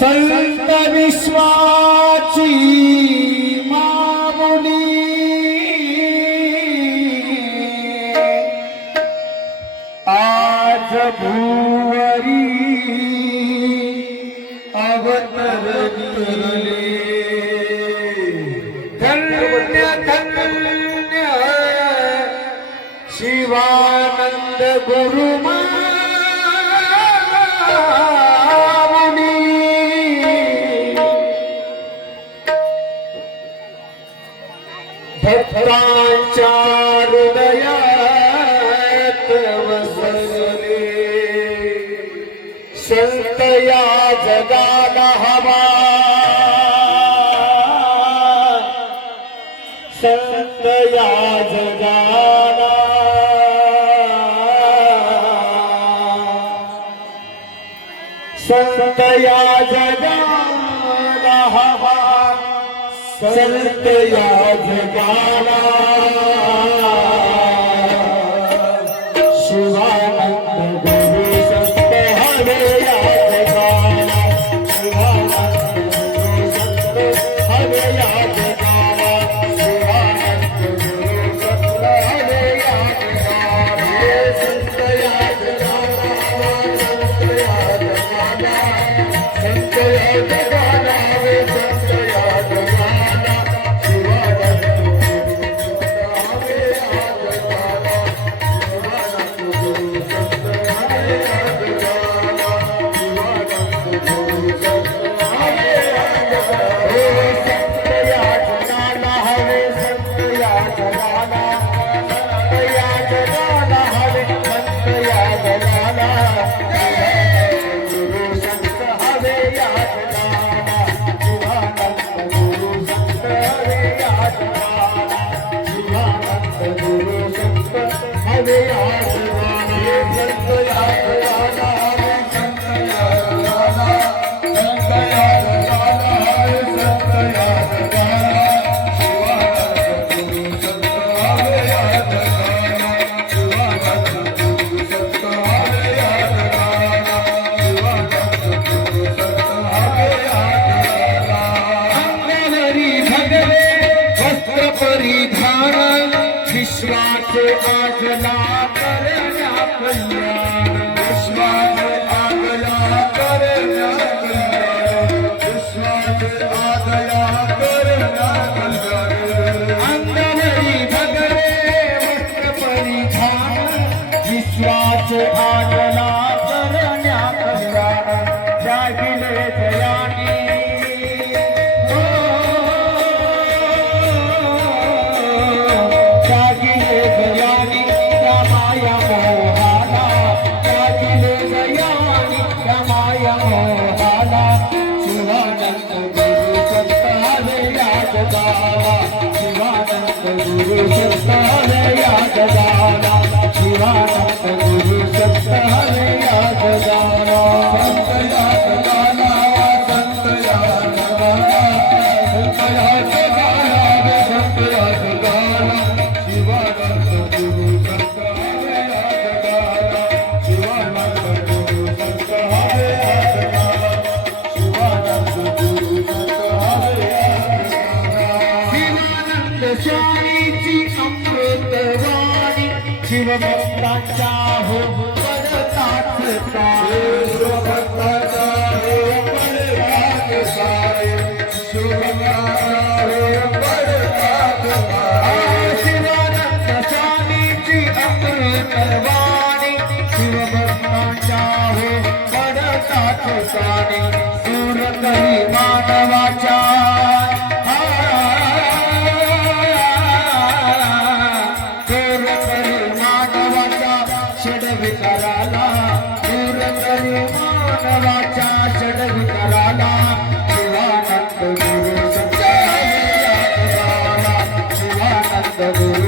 संत विश्वाची मामुनी आज भुवरी अवतरले धन्य धन्य શિવાનંદ ગુરુ સંતયા જગાના હવા સંતયા જગા संत या जगा गावा संत या विगारा जला विश्वास शिवानंद गुरु सत्ता जया गजाना शिवानंद गुरु शिव हो परतात मानवाच्या षडविकाराला शिवानंद